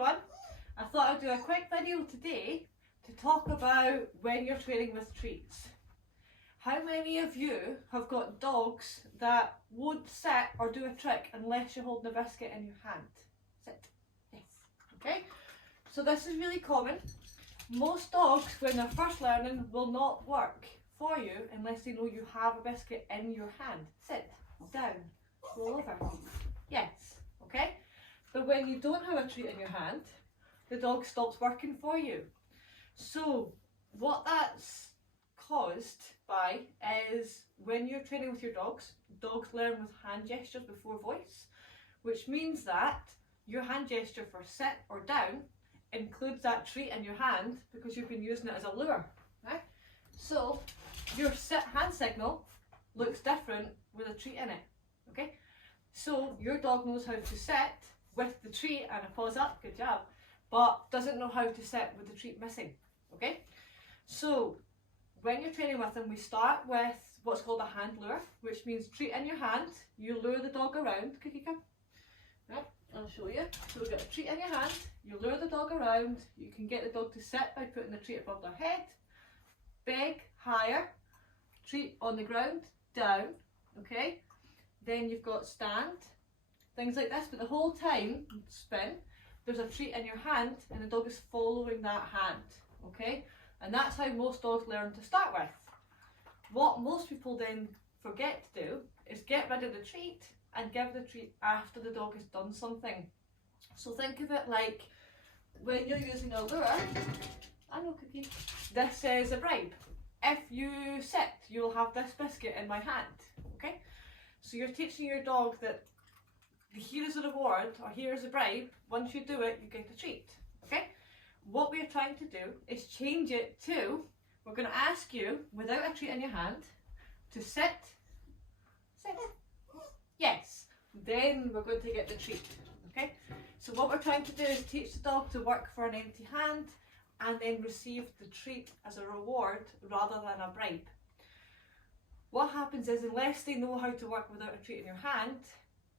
everyone. I thought I'd do a quick video today to talk about when you're training with treats. How many of you have got dogs that won't sit or do a trick unless you're holding a biscuit in your hand? Sit. Yes. Okay. So this is really common. Most dogs, when they're first learning, will not work for you unless they know you have a biscuit in your hand. Sit. Down. Roll over. Yes. Okay. But when you don't have a treat in your hand, the dog stops working for you. So what that's caused by is when you're training with your dogs, dogs learn with hand gestures before voice, which means that your hand gesture for sit or down includes that treat in your hand because you've been using it as a lure. Right? So your sit hand signal looks different with a treat in it. Okay? So your dog knows how to sit with the treat and a paws up, good job, but doesn't know how to sit with the treat missing. Okay? So when you're training with them, we start with what's called a hand lure, which means treat in your hand, you lure the dog around. Cookie, come. Right, I'll show you. So we've got a treat in your hand, you lure the dog around, you can get the dog to sit by putting the treat above their head, beg, higher, treat on the ground, down, okay? Then you've got stand, things like this, but the whole time, spin, there's a treat in your hand and the dog is following that hand, okay? And that's how most dogs learn to start with. What most people then forget to do is get rid of the treat and give the treat after the dog has done something. So think of it like when you're using a lure, I know Cookie, this is a bribe. If you sit, you'll have this biscuit in my hand, okay? So you're teaching your dog that here is a reward or here is a bribe. Once you do it, you get a treat, okay? What we're trying to do is change it to, we're going to ask you, without a treat in your hand, to sit, yes, then we're going to get the treat, okay? So what we're trying to do is teach the dog to work for an empty hand and then receive the treat as a reward rather than a bribe. What happens is, unless they know how to work without a treat in your hand,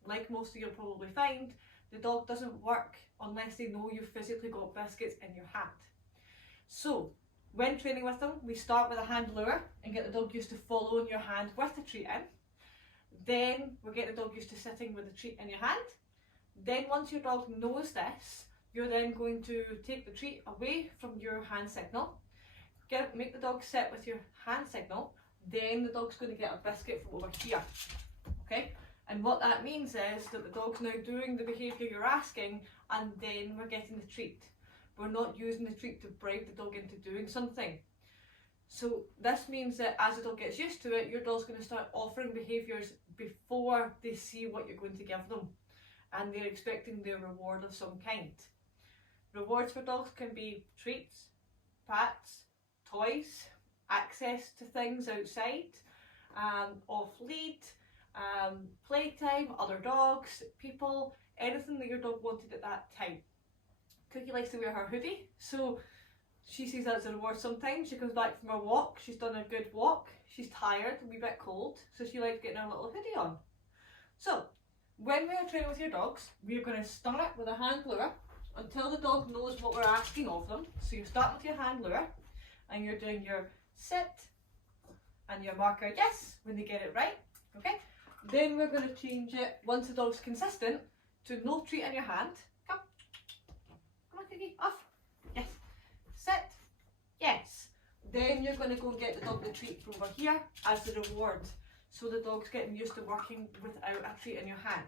like most of you will probably find, the dog doesn't work unless they know you've physically got biscuits in your hand. So when training with them, we start with a hand lure and get the dog used to following your hand with the treat in. Then we get the dog used to sitting with the treat in your hand. Then once your dog knows this, you're then going to take the treat away from your hand signal, make the dog sit with your hand signal, then the dog's going to get a biscuit from over here, okay? And what that means is that the dog's now doing the behaviour you're asking, and then we're getting the treat. We're not using the treat to bribe the dog into doing something. So this means that as the dog gets used to it, your dog's going to start offering behaviours before they see what you're going to give them, and they're expecting their reward of some kind. Rewards for dogs can be treats, pats, toys, access to things outside, off lead, playtime, other dogs, people, anything that your dog wanted at that time. Cookie likes to wear her hoodie, so she sees that as a reward sometimes. She comes back from her walk, she's done a good walk, she's tired, a wee bit cold, so she likes getting her little hoodie on. So when we are training with your dogs, we are going to start with a hand lure until the dog knows what we're asking of them. So you start with your hand lure and you're doing your sit and your marker yes when they get it right, okay? Then we're going to change it, once the dog's consistent, to no treat in your hand. Come on Cookie, off, yes, sit, yes. Then you're going to go and get the dog the treat from over here as the reward. So the dog's getting used to working without a treat in your hand.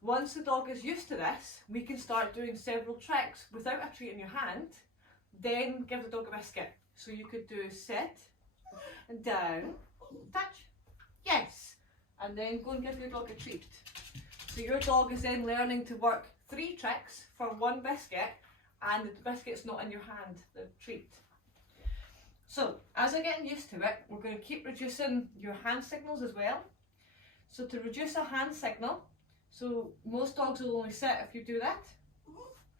Once the dog is used to this, we can start doing several tricks without a treat in your hand, then give the dog a biscuit. So you could do sit, and down, touch, yes, and then go and give your dog a treat. So your dog is then learning to work 3 tricks for 1 biscuit, and the biscuit's not in your hand, the treat. So as they're getting used to it, we're going to keep reducing your hand signals as well. So to reduce a hand signal, so most dogs will only sit if you do that,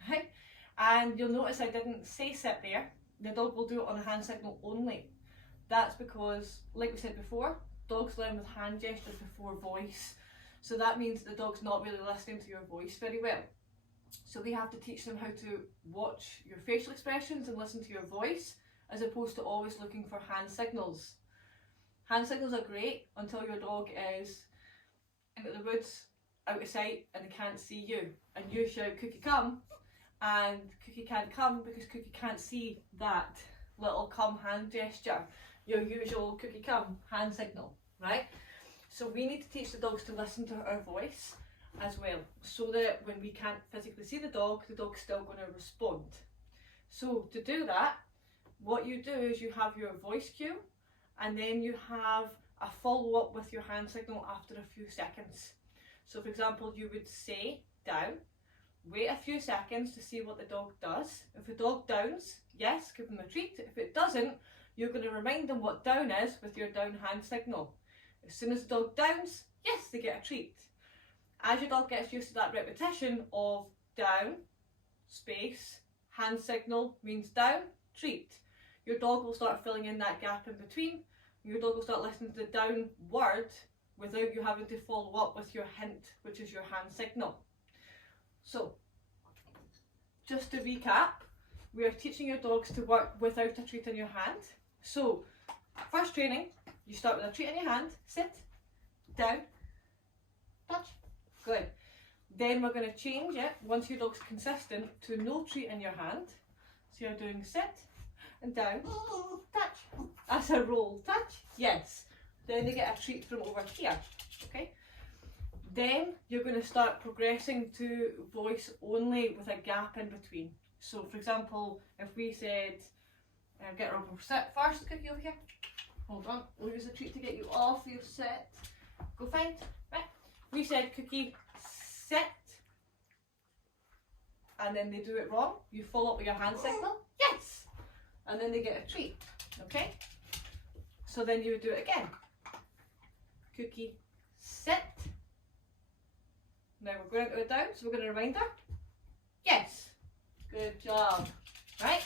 right? And you'll notice I didn't say sit there. The dog will do it on a hand signal only. That's because, like we said before, dogs learn with hand gestures before voice. So that means the dog's not really listening to your voice very well. So we have to teach them how to watch your facial expressions and listen to your voice, as opposed to always looking for hand signals. Hand signals are great until your dog is into the woods, out of sight, and they can't see you. And you shout, Cookie come, and Cookie can't come because Cookie can't see that little come hand gesture, your usual Cookie come hand signal, right? So we need to teach the dogs to listen to our voice as well, so that when we can't physically see the dog's still going to respond. So to do that, what you do is you have your voice cue, and then you have a follow-up with your hand signal after a few seconds. So for example, you would say down, wait a few seconds to see what the dog does. If the dog downs, yes, give them a treat. If it doesn't, you're going to remind them what down is with your down hand signal. As soon as the dog downs, yes, they get a treat. As your dog gets used to that repetition of down, space, hand signal means down, treat, your dog will start filling in that gap in between. Your dog will start listening to the down word without you having to follow up with your hint, which is your hand signal. So, just to recap, we are teaching your dogs to work without a treat in your hand. So, first training, you start with a treat in your hand, sit, down, touch, good. Then we're going to change it, once your dog's consistent, to no treat in your hand. So you're doing sit and down, touch. That's a roll, touch, yes. Then they get a treat from over here, okay? Then you're going to start progressing to voice only with a gap in between. So for example, if we said, get her up and sit first, Cookie over here. Hold on, we'll use a treat to get you off your sit. Go find, right? We said Cookie, sit. And then they do it wrong. You follow up with your hand signal, yes. And then they get a treat, okay? So then you would do it again. Cookie, sit. Now we're going to it down, so we're going to remind her. Yes. Good job. Right?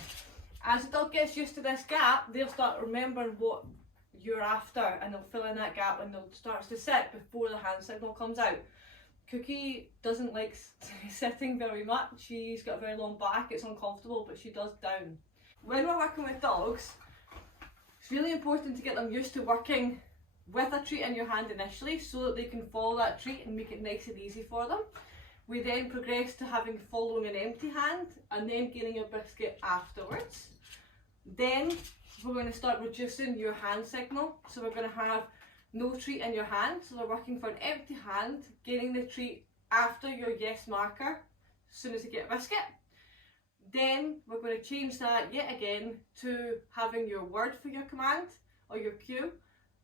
As the dog gets used to this gap, they'll start remembering what you're after, and they'll fill in that gap and they'll start to sit before the hand signal comes out. Cookie doesn't like sitting very much. She's got a very long back, it's uncomfortable, but she does down. When we're working with dogs, it's really important to get them used to working with a treat in your hand initially, so that they can follow that treat and make it nice and easy for them. We then progress to having following an empty hand, and then getting a biscuit afterwards. Then we're going to start reducing your hand signal, so we're going to have no treat in your hand, so they're working for an empty hand, getting the treat after your yes marker as soon as they get a biscuit. Then we're going to change that yet again to having your word for your command or your cue,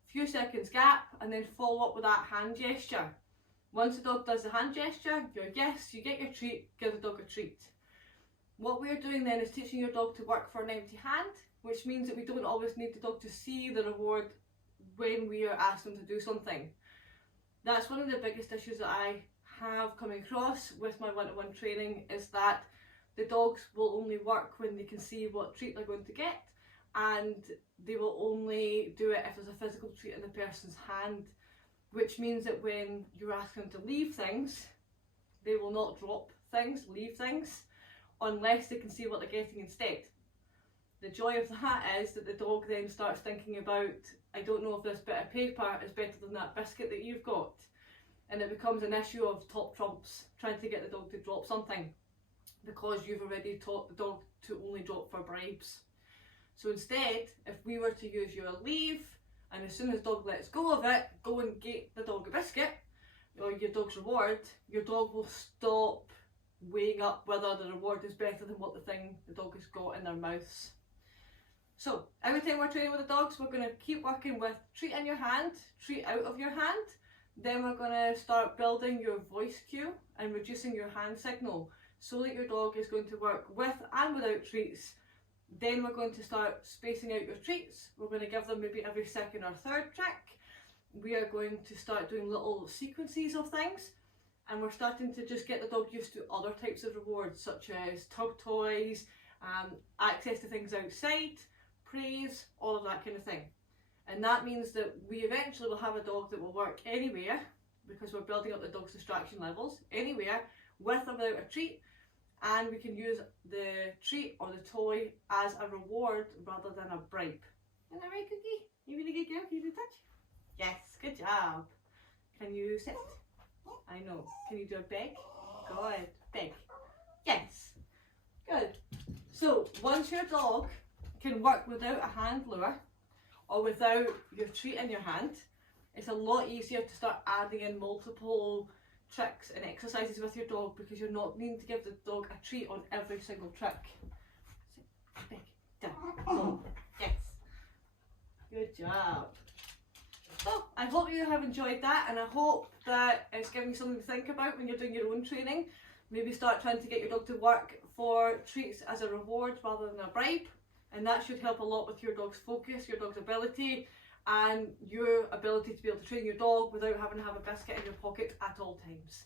few seconds gap, and then follow up with that hand gesture. Once the dog does the hand gesture, your yes, you get your treat, give the dog a treat. What we're doing then is teaching your dog to work for an empty hand, which means that we don't always need the dog to see the reward when we are asking them to do something. That's one of the biggest issues that I have come across with my one-to-one training, is that the dogs will only work when they can see what treat they're going to get, and they will only do it if there's a physical treat in the person's hand, which means that when you're asking them to leave things, they will not drop things, leave things, unless they can see what they're getting instead. The joy of that is that the dog then starts thinking about, I don't know if this bit of paper is better than that biscuit that you've got, and it becomes an issue of top trumps, trying to get the dog to drop something, because you've already taught the dog to only drop for bribes. So instead, if we were to use your leave, and as soon as the dog lets go of it, go and get the dog a biscuit, or your dog's reward, your dog will stop weighing up whether the reward is better than what the thing the dog has got in their mouths. So every time we're training with the dogs, we're going to keep working with treat in your hand, treat out of your hand. Then we're going to start building your voice cue and reducing your hand signal, so that your dog is going to work with and without treats. Then we're going to start spacing out your treats. We're going to give them maybe every second or third trick. We are going to start doing little sequences of things, and we're starting to just get the dog used to other types of rewards, such as tug toys, access to things outside, praise, all of that kind of thing. And that means that we eventually will have a dog that will work anywhere, because we're building up the dog's distraction levels, anywhere, with or without a treat. and we can use the treat or the toy as a reward rather than a bribe. Isn't that right, Cookie? You really good girl? Can you do touch? Yes, good job. Can you sit? I know. Can you do a beg? Good. Beg. Yes. Good. So once your dog can work without a hand lure or without your treat in your hand, it's a lot easier to start adding in multiple tricks and exercises with your dog, because you're not needing to give the dog a treat on every single trick. Big, down, low. Yes. Good job. So I hope you have enjoyed that, and I hope that it's given you something to think about when you're doing your own training. Maybe start trying to get your dog to work for treats as a reward rather than a bribe, and that should help a lot with your dog's focus, your dog's ability, and your ability to be able to train your dog without having to have a biscuit in your pocket at all times.